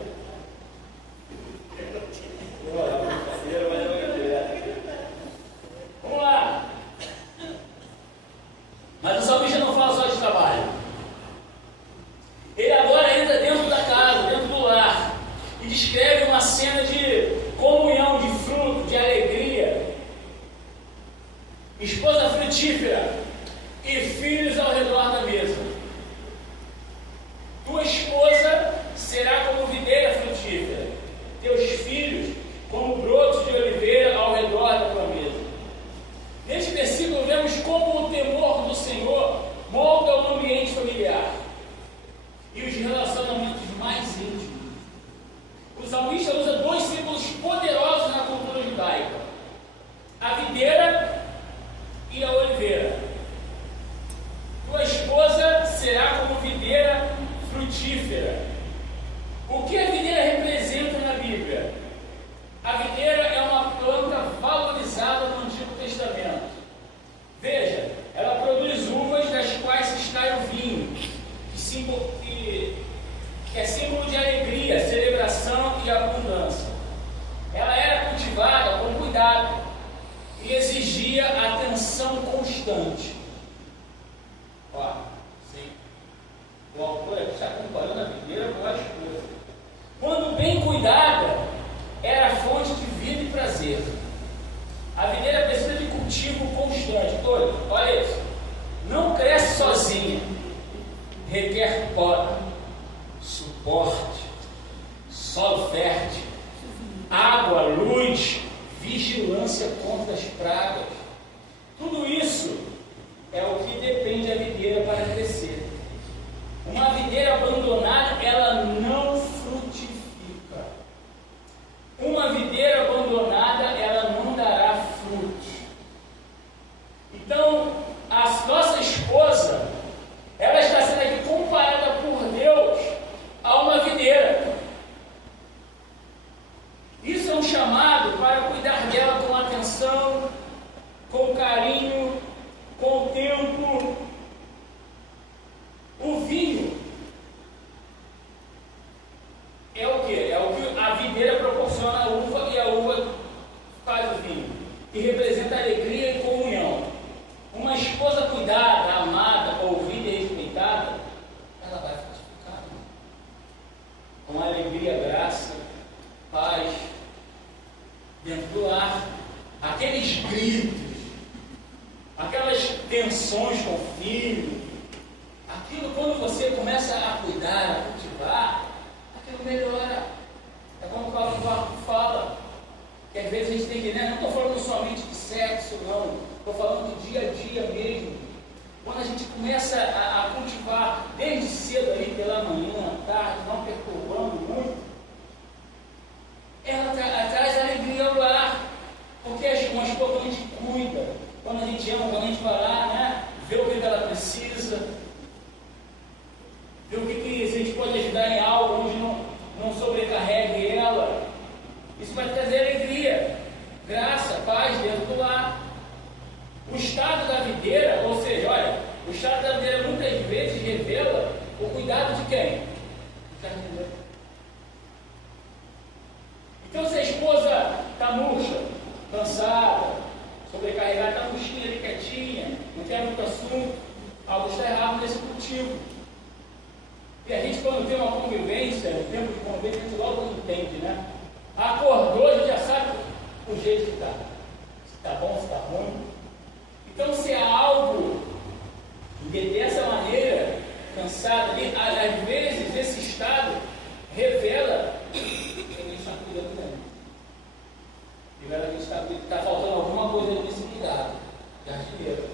Vamos lá. Mas o salmista não fala só de trabalho. Ele agora entra dentro da casa, dentro do lar, e descreve uma cena de comunhão, de fruto, de alegria. Esposa frutífera e filhos ao redor da mesa. Tua esposa será como videira frutífera, teus filhos como brotos de oliveira ao redor da tua mesa. Neste versículo vemos como o temor do Senhor molda o ambiente familiar e os relacionamentos mais íntimos. O salmista usa 2 símbolos poderosos na cultura judaica: a videira e a oliveira. Tua esposa será como videira frutífera. O que a videira representa na Bíblia? A videira é uma planta valorizada no Antigo Testamento. Veja, ela produz uvas das quais se extrai o vinho, que é símbolo de alegria, celebração e abundância. Ela era cultivada com cuidado e exigia atenção constante. Ó, sim. O autor aqui está comparando a videira com a esposa. Quando bem cuidada, era fonte de vida e prazer. A videira precisa de cultivo constante. Olha isso. Não cresce sozinha. Requer poda, suporte, solo fértil, água, luz, vigilância contra as pragas. Tudo isso é o que depende da videira para crescer. Uma videira abandonada, ela não frutifica. Uma videira abandonada, ela não dará frutos. Então, que representa alegria e comunhão. Uma esposa cuidada, amada, ouvida e respeitada, ela vai frutificar com alegria, graça, paz dentro do lar. Aqueles gritos, aquelas tensões com o filho, aquilo quando você começa a cuidar, a cultivar, aquilo melhora. É como o Paulo fala, que às vezes a gente tem que, né? Não estou falando somente de sexo, não, estou falando do dia a dia mesmo. Quando a gente começa a cultivar desde cedo ali pela manhã, à tarde, não perturbando muito, ela traz alegria ao lar. Porque uma esposa, quando a gente cuida, quando a gente ama, quando a gente vai lá, né, vê o que ela precisa, vê o que a gente pode ajudar em algo onde não sobrecarregue ela, isso vai trazer alegria, graça, paz dentro do lar. O estado da videira, ou seja, olha, o estado da videira muitas vezes revela o cuidado de quem? Do jardineiro. Então, se a esposa está murcha, cansada, sobrecarregada, está murchinha ali quietinha, não quer muito assunto, algo está errado nesse cultivo. E a gente, quando tem uma convivência, um tempo de convivência, a gente logo entende, né? Acordou, a gente já sabe o jeito que está. Se está bom, se está ruim. Então, se há algo dessa maneira, cansado ali, às vezes esse estado revela que ele está cuidando bem. Revela que está faltando alguma coisa nesse cuidado. Jardineiro.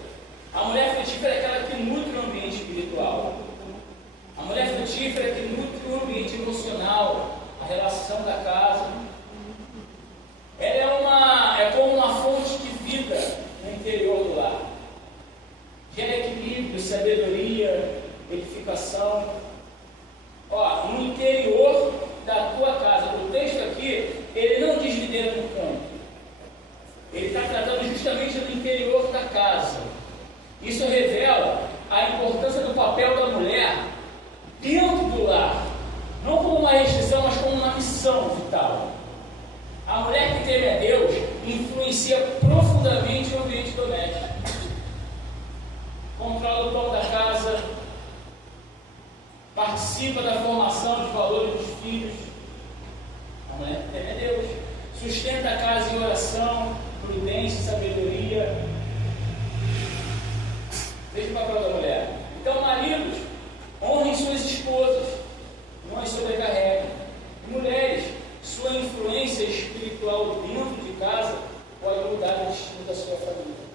A mulher frutífera é aquela que nutre o ambiente espiritual. A mulher frutífera é que nutre o ambiente emocional, a relação da casa. Ela é como uma fonte de vida no interior do lar. Gera equilíbrio, sabedoria, edificação. No interior da tua casa, o texto aqui, ele não diz videira no campo. Ele está tratando justamente do interior da casa. Isso revela a importância do papel da mulher dentro do lar. Não como uma restrição, mas como uma missão vital. A mulher que teme a Deus influencia profundamente o ambiente doméstico. Controla o pão da casa, participa da formação dos valores dos filhos. A mulher que teme a Deus sustenta a casa em oração, prudência e sabedoria. Veja o papel da mulher. Então, maridos, honrem suas esposas, não as sobrecarreguem. Mulheres, sua influência espiritual dentro de casa pode mudar o destino da sua família.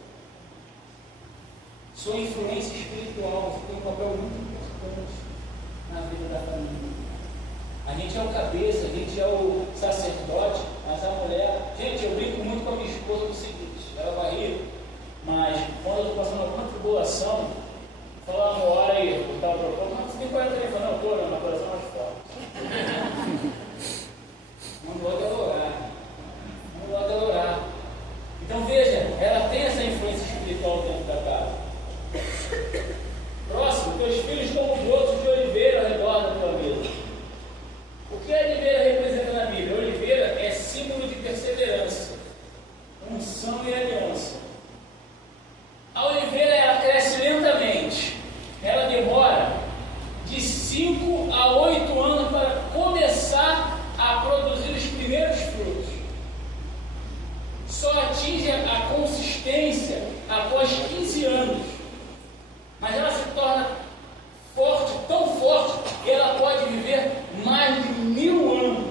Sua influência espiritual tem um papel muito importante na vida da família. A gente é o cabeça, a gente é o sacerdote, mas a mulher... Gente, eu brinco muito com a minha esposa do seguinte, ela vai rir, mas quando eu estou passando alguma tribulação, fala uma hora aí, eu estava preocupado, mas você tem 40 anos, não, estou, meu coração mais forte. Não logo adorar. Então veja, ela tem essa influência espiritual dentro da casa. Próximo, teus filhos como brotos de oliveira ao redor da tua mesa. O que a oliveira representa na Bíblia? A oliveira é símbolo de perseverança, unção e aliança. A oliveira ela cresce lentamente. Ela demora de 5 a 8 anos para começar a produzir os primeiros frutos. Só atinge a consistência após 15 anos. Mas ela se torna forte, tão forte, que ela pode viver mais de 1000 anos.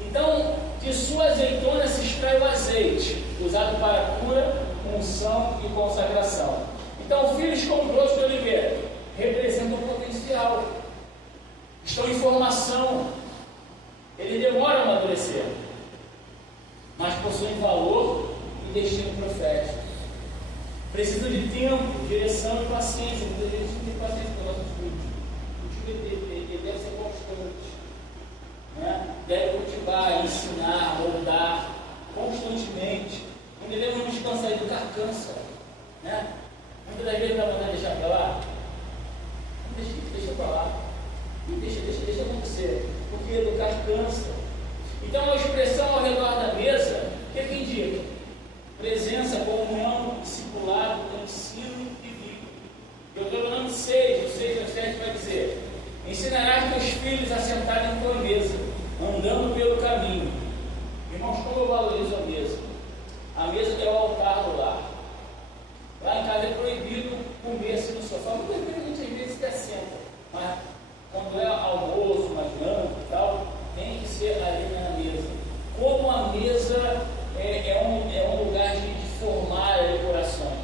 Então, de sua azeitona se extrai o azeite, usado para cura, unção e consagração. Então, filhos como brotos de oliveira representam o potencial, estão em formação, eles demoram a amadurecer, mas possuem valor e destino profético. Precisam de tempo, direção e paciência. Muitas vezes a gente tem paciência com nossos filhos. O filho deve ser constante, né? Deve cultivar, ensinar, moldar constantemente. Não devemos descansar, educar cansa, né? Muitas das vezes dá vontade de deixar para lá. Deixa para lá. Deixa acontecer. Porque educar cansa. Então, a expressão presença, comunhão, discipulado, ensino e vida. Deuteronômio 6, do 6 ao 7 vai dizer: ensinarás teus filhos a sentarem em tua mesa, andando pelo caminho. Irmãos, como eu valorizo a mesa? A mesa é o altar do lar. Lá em casa é proibido comer-se no sofá. Muitas vezes a gente às vezes até senta, mas quando é almoço, mais branco e tal, tem que ser ali na mesa. Como a mesa é um lugar de formar corações.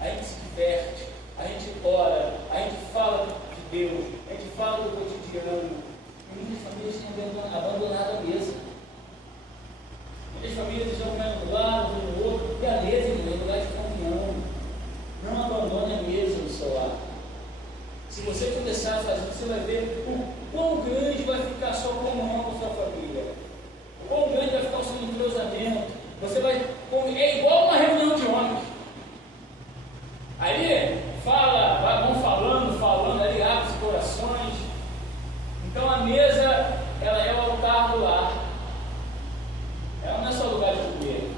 A gente se diverte, a gente ora, a gente fala de Deus, a gente fala do cotidiano. Muitas famílias têm abandonado a mesa. Muitas famílias estão comendo do lado, do outro, e a mesa é um lugar de comunhão. Não abandone a mesa no seu lar. Se você começar a fazer, você vai ver o quão grande vai ficar a sua comunhão com a sua família. O quão grande vai ficar o seu entrosamento. Você vai. É igual uma reunião de homens. Ali vão falando, ali abre os corações. Então a mesa, ela é o altar do lar. Ela não é só lugar de comer.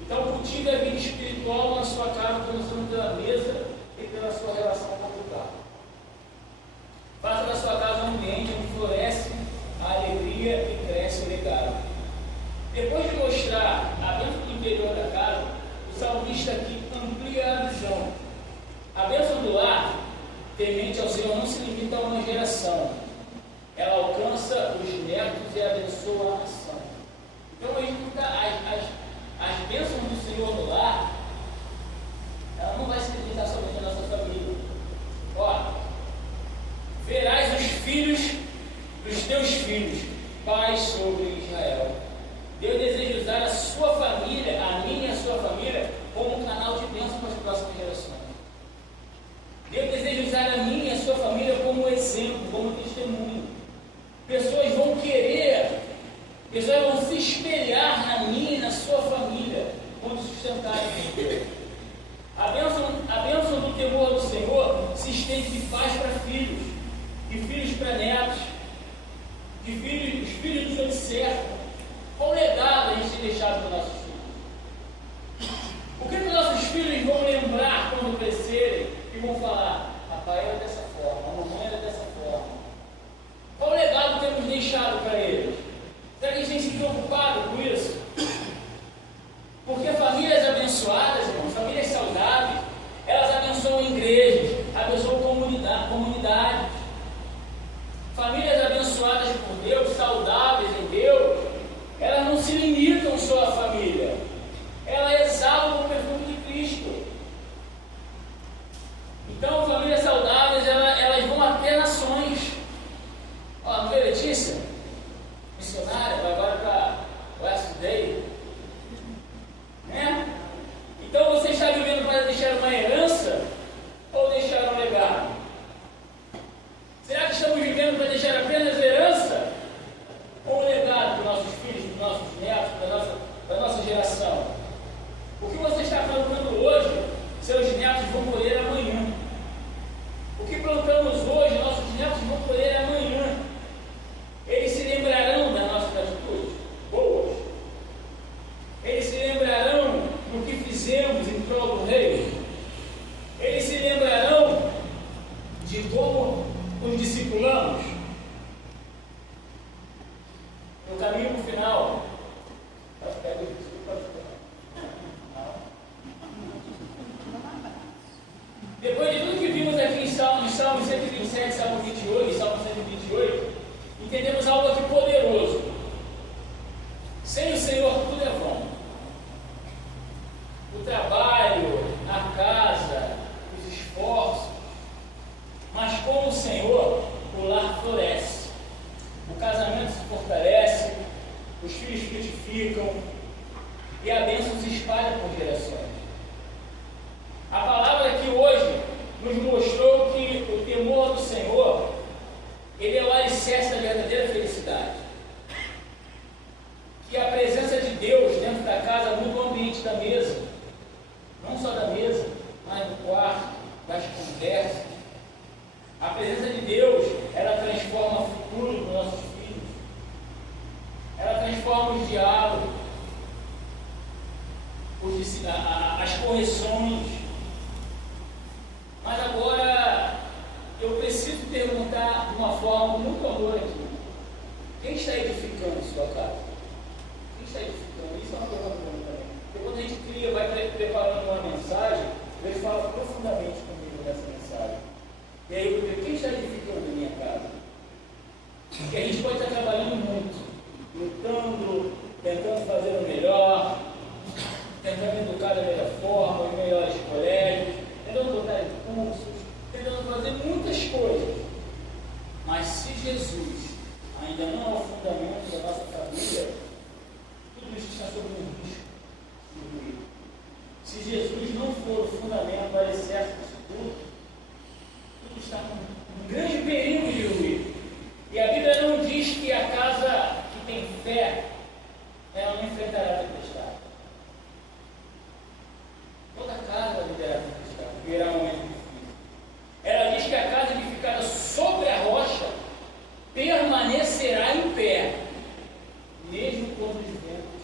Então cultive a vida espiritual na sua casa, começando pela mesa e pela sua relação com o carro. Faça da sua casa um ambiente onde floresce a alegria e cresce o legado. Depois de mostrar a bênção do interior da casa, o salmista aqui amplia a visão. A bênção do lar, temente ao Senhor, não se limita a uma geração. Ela alcança os netos e abençoa a nação. Então, as bênçãos do Senhor no lar, ela não vai se limitar somente à nossa família. Ó, verás os filhos dos teus filhos, paz sobre Israel. Deus deseja usar a sua família, a minha e a sua família, como um canal de bênção para as próximas gerações. Deus deseja usar a minha e a sua família como exemplo, como testemunho. Pessoas vão se espelhar na minha e na sua família, quando sustentarem Deus. A bênção do temor do Senhor se estende de pais para filhos, de filhos para netos, de filhos, os filhos nos observam. Qual legado a gente tem deixado para os nossos filhos? O que os nossos filhos vão lembrar quando crescerem e vão falar: papai era dessa forma, a mamãe era dessa forma? Qual legado temos deixado para eles? Será que a gente tem se preocupado com isso? Porque famílias abençoadas, irmãos, famílias saudáveis, elas abençoam igrejas, abençoam comunidades. Famílias abençoadas por Deus, saudáveis em Deus, elas não se limitam só à família, elas exalam o perfume de Cristo. Então, famílias saudáveis, elas vão até nações. Ó, não vê Letícia? Missionária, vai agora para Westday. Né? Então, você está vivendo para deixar uma herança ou deixar um legado? Será que estamos vivendo para deixar apenas herança ou um legado para os nossos filhos, para os nossos netos, para a nossa geração? O que você está plantando hoje, seus netos vão colher amanhã. O que plantamos hoje, nossos netos vão colher amanhã. Eles se lembrarão das nossas atitudes boas. Eles se lembrarão do que fizemos em prol do Rei. Eles se lembrarão de como os discipulamos. No caminho para o final, depois de tudo que vimos aqui em Salmo 127, Salmo 28, Salmo 128, entendemos algo aqui poderoso. Sem o Senhor tudo é vão. O trabalho, a casa, os esforços. Mas com o Senhor, o lar floresce. O casamento se fortalece, os filhos frutificam e a bênção se espalha por gerações. A palavra aqui hoje nos mostrou que o temor do Senhor, ele é o alicerce da verdadeira felicidade. Que a presença de Deus dentro da casa muda o ambiente da mesa. Não só da mesa, mas do quarto, das conversas. A presença de Deus, ela transforma o futuro dos nossos filhos. Ela transforma os diálogos. as correções. Mas agora eu preciso perguntar de uma forma muito amor aqui: quem está edificando sua casa? Quem está edificando? Isso é uma pergunta também. Porque quando a gente cria, vai preparando uma mensagem, Deus fala profundamente comigo nessa mensagem. E aí eu pergunto: quem está edificando a minha casa? Porque a gente pode estar trabalhando muito, lutando, tentando fazer o melhor, tentando educar da melhor forma, os melhores colégios, tentando botar em cursos, tentando fazer muitas coisas. Mas se Jesus ainda não é o fundamento da nossa família, tudo isso está sob um risco de ruir. Se Jesus não for o fundamento, o alicerce disso tudo está com um grande perigo de ruir. E a Bíblia não diz que a casa que tem fé, ela não enfrentará tempestade. Toda casa liderará tempestade, virá um momento difícil. Ela diz que a casa edificada sobre a rocha permanecerá em pé, mesmo quando os ventos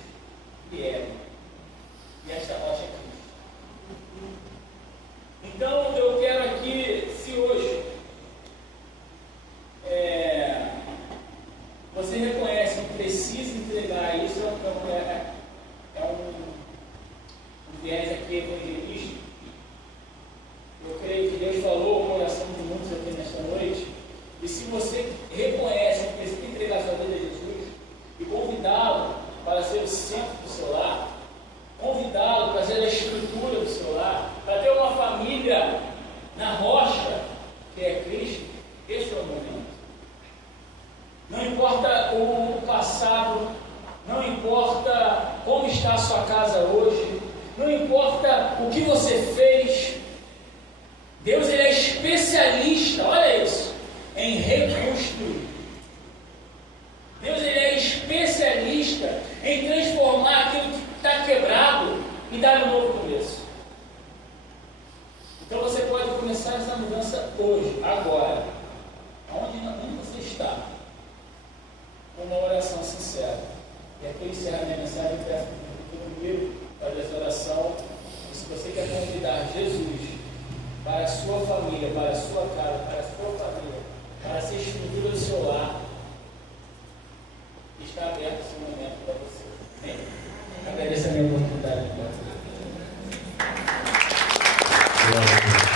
vierem. E esta rocha é Cristo. Então eu quero aqui, se hoje você reconhece que precisa entregar isso, é um viés aqui evangelístico. Eu creio que Deus falou ao coração de muitos aqui nesta noite. E se você reconhece que precisa entregar sua vida a Jesus e convidá-lo para ser o centro do seu lar, convidá-lo para ser a estrutura do seu lar, para ter uma família na rocha que é Cristo, esse é o momento. Não importa o passado, não importa como está a sua casa hoje, não importa o que você fez, Deus ele é especialista, olha isso, em reconstruir. Deus ele é especialista em transformar aquilo que está quebrado e dar um novo começo. Então você pode começar essa mudança hoje, agora, onde você está, com uma oração sincera. E aqui eu encerro a minha mensagem, eu peço comigo, fazer essa oração. E se você quer convidar Jesus para a sua família, para a sua casa, para a sua família, para ser estrutura do seu lar, está aberto esse momento para você. Amém? Agradeço a minha oportunidade. Glória a Deus.